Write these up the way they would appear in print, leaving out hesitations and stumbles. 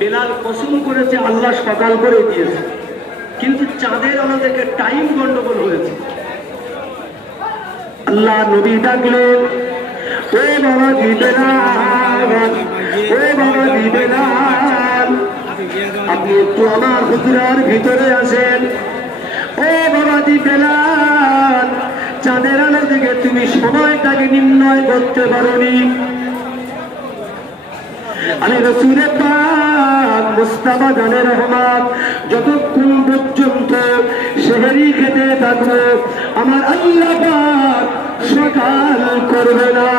বেলাল কসম করেছে আল্লাহ সকাল করে দিয়েছে, কিন্তু চাঁদের আমাদেরকে টাইম গন্ডগোল হয়েছে। আল্লাহ নবী ডাকলেন, ও বাবা বেলাল, ও বাবা বেলাল, আপনি একটু আমার হুজরার ভিতরে আসেন। ও বাবা বেলাল, চাঁদের আলো থেকে তুমি সময়টাকে নির্ণয় করতে পারোনি। আমি রাসূলে পাক মুস্তাফা জানে রহমান যতক্ষণ পর্যন্ত সেহরি খেতে থাকবো আমার আল্লাহ পাক সকাল করবে না।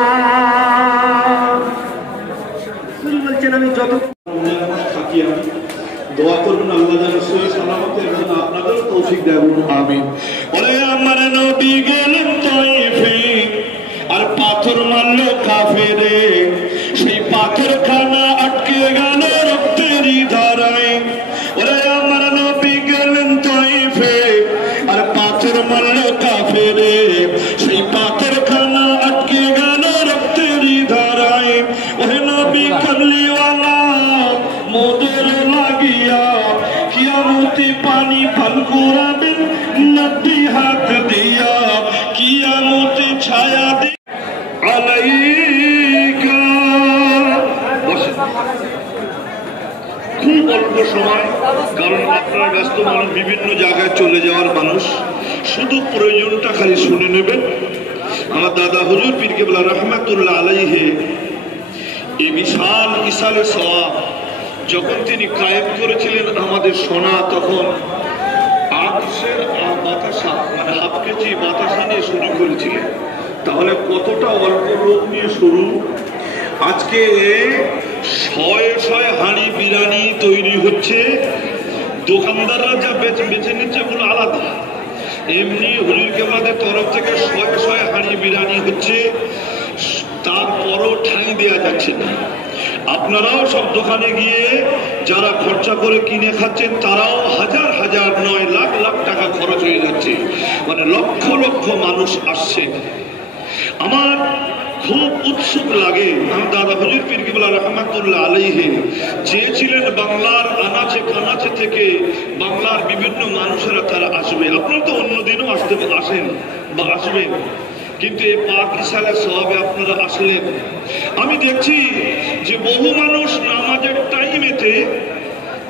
বলছেন আমি যত থাকি আমি দোয়া করবেন আল্লাহ যেন সহি সালামতের জন্য আপনাদেরও তৌফিক দেন, আমিন। ওরে আমার নবী গেলেন তাইফে আর পাথর মারলো কাফেরে, সেই পাথরখানা আটকে গেল রক্তেরই ধারায়। ওরে আমার নবী গেলেন তাইফে আর পাথর মারলো কাফেরে, সেই পাথরখানা আটকে গেল রক্তেরই ধারায়। ওহে নবী কামলিওয়ালা মোদের লাগিয়া কিয়ামতে পানি পান করাবেন নবী হাত দিয়া, কিয়ামতে ছায়া দে আলাইকা। খুব অল্প সময়, কারণ আপনারা ব্যস্ত মানুষ, বিভিন্ন জায়গায় চলে যাওয়ার মানুষ, শুধু প্রয়োজনটা খালি শুনে নেবেন। আমার দাদা হুজুর পীর কেবলা রহমাতুল্লাহ আলাইহি এই বিশাল ইসালে সওয়াব যখন তিনি কায়েম করেছিলেন আমাদের সোনা, তখন আকাশের বাতাসা মানে হাফ কেজি বাতাসা নিয়ে শুরু করেছিলেন। তাহলে কতটা অল্প লোক নিয়ে শুরু। আজকে শয়ে শয়ে হাঁড়ি বিরিয়ানি তৈরি হচ্ছে, দোকানদাররা যা বেচে নিচ্ছে ওগুলো আলাদা, এমনি হুজুর কেবলাদের তরফ থেকে শয়ে শয়ে হাঁড়ি বিরিয়ানি হচ্ছে, তারপরও ঠাঁই দেওয়া যাচ্ছে না। আপনারাও সব দোকানে গিয়ে যারা খরচা করে কিনে খাচ্ছেন তারাও হাজার হাজার নয় লাখ লাখ টাকা খরচ হয়ে যাচ্ছে, মানে লক্ষ লক্ষ মানুষ আসছে। আমার খুব উৎসুক লাগে, আমার দাদা হুজুর পীর কেবলা রহমাতুল্লাহ আলাইহি চেয়েছিলেন বাংলার আনাচে কানাচে থেকে বাংলার বিভিন্ন মানুষেরা তারা আসবে। আপনারা তো অন্যদিনও আসেন বা আসবেন, কিন্তু এই পাক ইসালে সওয়াবে আপনারা আসলেন। আমি দেখছি যে বহু মানুষ নামাজের টাইমেতে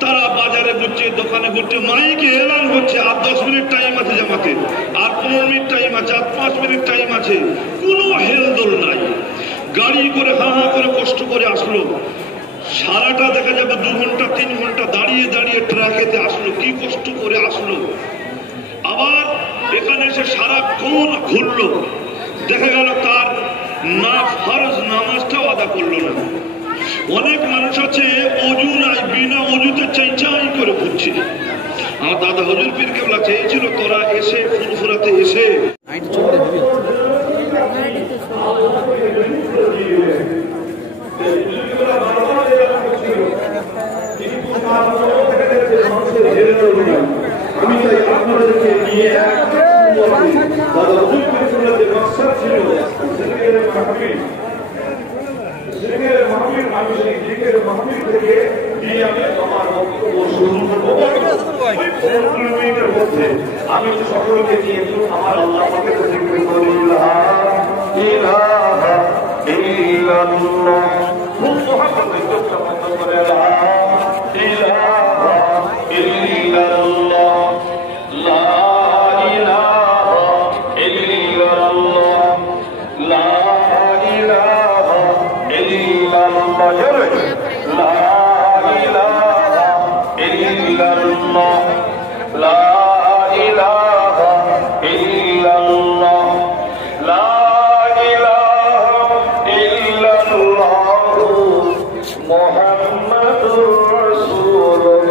তারা বাজারে ঘুরছে, দোকানে ঘুরছে, মাইকে এলান হচ্ছে আর 10 মিনিট টাইম আছে জামাতে, আর 15 মিনিট টাইম আছে, আর 5 মিনিট টাইম আছে, কোনো হেলদোল নাই। গাড়ি করে হা হা করে কষ্ট করে আসলো, সারাটা দেখা যাবে 2 ঘন্টা 3 ঘন্টা দাঁড়িয়ে দাঁড়িয়ে ট্রাকেতে আসলো, কি কষ্ট করে আসলো। আবার এখানে এসে সারাক্ষণ ঘুরলো, দেখা গেল তার না ফরজ নামাজটাও আদা করলো না। অনেক মানুষ আছে অজু নাই, বিনা অজুতে চাই করে ঘুরছে। আমার দাদা হুজুর পীর কেবলা চেয়েছিল তোরা এসে ফুরফুরাতে এসে আমি চাই আপনাদেরকে নিয়ে দাদা হুজুর পীর কেবলার যে মাকসাদ ছিল মাহফিল থেকে দিয়ে আমি আমার বক্তব্য শুরু করবো। আমি সকলকে নিয়ে আমার আল্লাহ পাকের জিকির করি, লা ইলাহা ইল্লাল্লাহ, খুব মুহাব্বতের চোখটা বন্ধ করে, লা ইলাহা ইল্লাল্লাহ, লা ইলাহা ইল্লাল্লাহ, লা ইলাহা ইল্লাল্লাহ, লা ইলাহা ইল্লাল্লাহ, লা ইলাহা ইল্লাল্লাহ, লা ইলাহা ইল্লাল্লাহ, মুহাম্মাদুর রাসূলুল্লাহ।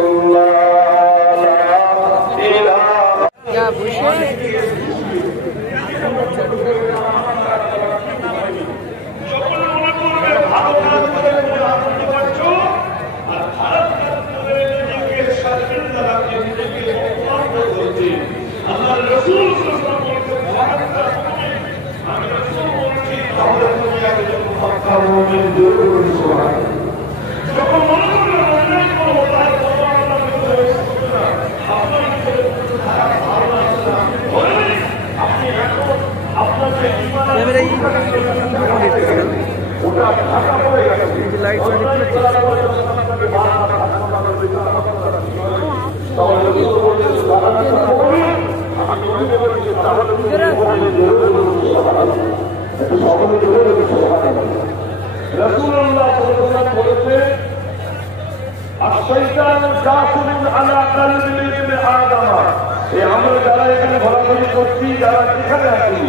আমরা যারা এখানে ঘোরাঘুরি করছি, যারা এখানে আছি,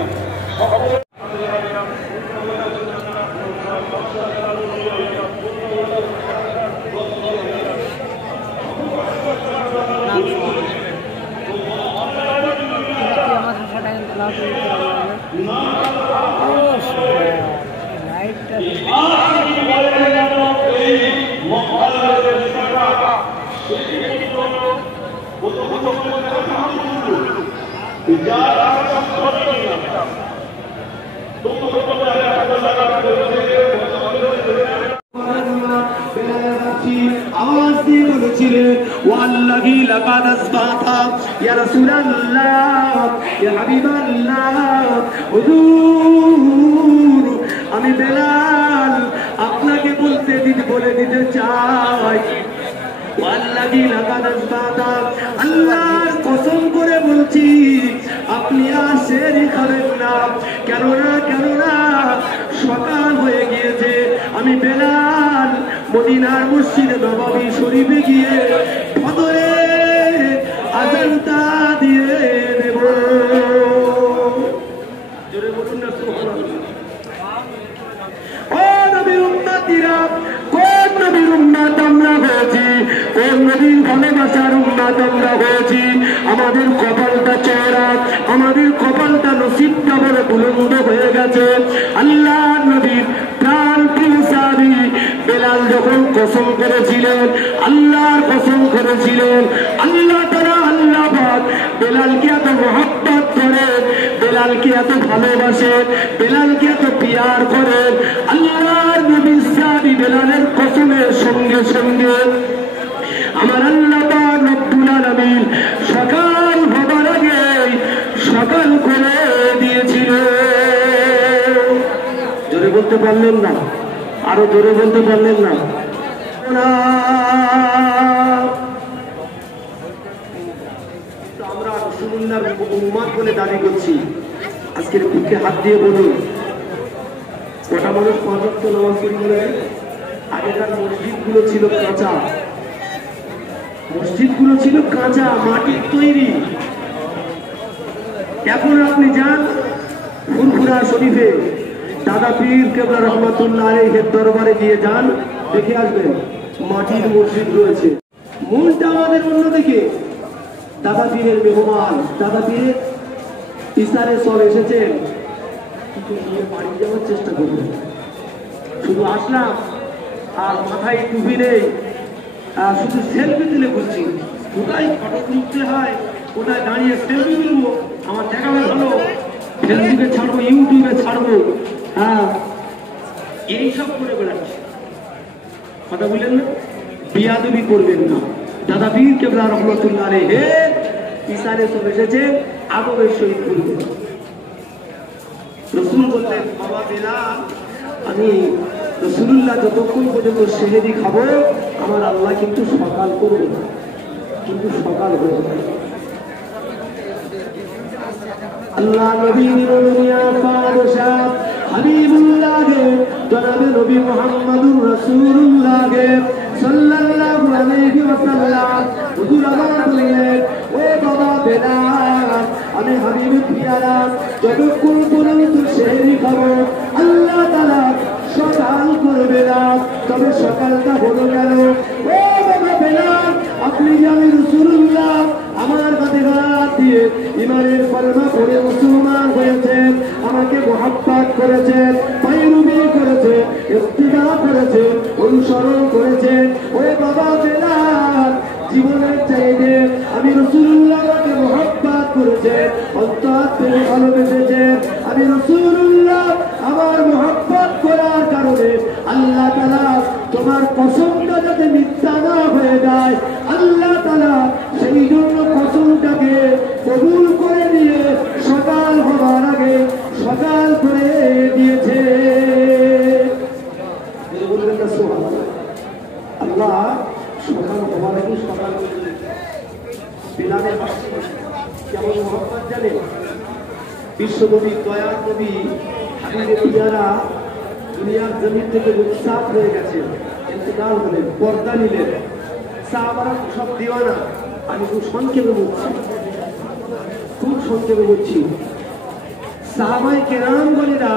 আওয়াজ দিয়ে বলেছিলেন ওয়াল্লাহি লাকাদ আসবাতা ইয়া রাসূলুল্লাহ ইয়া হাবিবাল্লাহ হুজুর আমি বেলাল আপনাকে বলে দিতে চাই ওয়াল্লাহি লাকাদ আসবাতা আল্লাহর কসম করে বলছি আপনি আর সেহরি খাবেন না কেননা সকাল হয়ে গিয়েছে আমি বেলাল মদিনার মসজিদে নববী শরীফে গিয়ে ফজরের আযানটা দিয়ে দেব। জোরে বলুন না সুবহানাল্লাহ। ও নবীর উম্মতিরা, কোন নবীর উম্মত আমরা হয়েছি, কোন নবীর ভালোবাসার উম্মত আমরা হয়েছি। আমাদের কপালটা চওড়া, আমাদের কপালটা নসিবটা বড় বুলন্দ হয়ে গেছে। আল্লাহ নবীর প্রাণ প্রিয় সাহাবী বেলাল যখন কসম করেছিলেন, আল্লাহর কসম করেছিলেন, আল্লাহ তাআলা আল্লাহ পাক বেলালকে এত মহব্বত করেন, বেলালকে এত ভালোবাসেন, বেলালকে এত পিয়ার করেন। আল্লাহর নবী সাহাবী বেলালের কসমের সঙ্গে সঙ্গে আমার আল্লাহ পাক রব্বুল আলামিন সকাল হবার আগে সকাল করে দিয়েছিলেন। জোরে বলতে পারলেন না? আরো জোরে বলতে পারলেন না? আমরা রাসূলুল্লাহর উম্মত বলে দাবি করছি। আজকের বুকে হাত দিয়ে বলুন, কটা মানুষ পাঁচ ওয়াক্ত নামাজ পড়ি বলে? আগেকার মসজিদগুলো ছিল কাঁচা, মসজিদগুলো ছিল কাঁচা মাটির তৈরি। এখন আপনি যান ফুরফুরা শরীফে, দাদা পীর কেবলা রহমাতুল্লাহ আলাইহির দরবারে গিয়ে যান, দেখে আসবেন মাটির মসজিদ রয়েছে। মনটা আমাদের অন্যদিকে। দাদা পীরের মেহমান, দাদা পীরের ইশারে সব এসেছেন, বাড়ি যাওয়ার চেষ্টা করবেন। শুধু আসলাম আর মাথায় টুপি নেই, শুধু সেলফি তুলে ঘুরছি। কোথায় ফটো তুলতে হয়, কোথায় দাঁড়িয়ে সেলফি তুলবো, আমার দেখাবে ভালো, ফেসবুকে ছাড়বো, ইউটিউবে ছাড়বো, এইসব করে বেড়াচ্ছে। কথা বললেন না? বিয়াদবি করবেন না। দাদা পীর কেবলা রহমাতুল্লাহ আলাইহি ইশারে সব এসেছে, আদবের সহিত করবেন। রাসূল বললেন, বাবা বেলাল, আমি রাসূলুল্লাহ যতক্ষণ পর্যন্ত সেহরি খাবো, আমার আল্লাহ কিন্তু সকাল করবে না, কিন্তু সকাল হয়ে যাবে। আল্লাহ নবী দুনিয়া বাদশাহ হাবিবুল্লাহ জনাবে নবী মুহাম্মদুর রাসূলুল্লাহ সাল্লাল্লাহু আলাইহি ওয়াসাল্লাম হুজুর আমার বললেন, ও বাবা বেলাল, আমি হাবিবের পিয়ারা যতক্ষণ পর্যন্ত সেহরি খাবো আল্লাহ তাআলা সকাল করবে না। তবে সকালটা হলো গেল। ও বাবা বেলাল, আপনি যে আমি রাসূলুল্লাহ আমার কাছে হাত দিয়ে ইমানের কলমা পড়ে মুসলমান হয়েছেন, আমাকে মুহাব্বত করেছেন, পয়রুবি করেছেন, ইত্তিবা করেছেন, অনুসরণ করেছেন। ও বাবা বেলাল, জীবনের চাইতে আমি রাসূলুল্লাহকে মুহাব্বত করেছেন, অন্তর থেকে ভালোবেসেছেন। আমি রাসূলুল্লাহ আমার মুহাব্বত করার কারণে আল্লাহ তাআলা তোমার কসমটা যাতে মিথ্যা না হয়ে যায়, আল্লাহ তাআলা সেই জন্য কসমটাকে কবুল করে নিয়ে সকাল হবার আগে সকাল করে দিয়েছে। আল্লাহ সকাল হবার আগে সকাল করে বিলালে কেমন মহব্বত জানে। বিশ্বকবি দয়ার কবি হাবিবে পিয়ারা দুনিয়ার জমিন থেকে রুখসাত হয়ে গেছে, ইন্তেকাল হলেন, পর্দা নিলেন। সাহাবারা সব দিওয়ানা। আমি খুব সংক্ষেপে বলছি। সাহাবায়ে কেরামগণেরা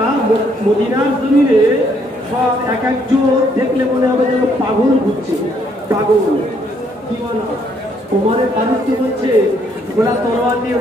মদিনার জমিনে সব এক একজন দেখলে মনে হবে যেন পাগল ঘুরছে, পাগল দিওয়ানা। ওমরের ফারুক বলছে ঘোড়া তলোয়ার নিয়ে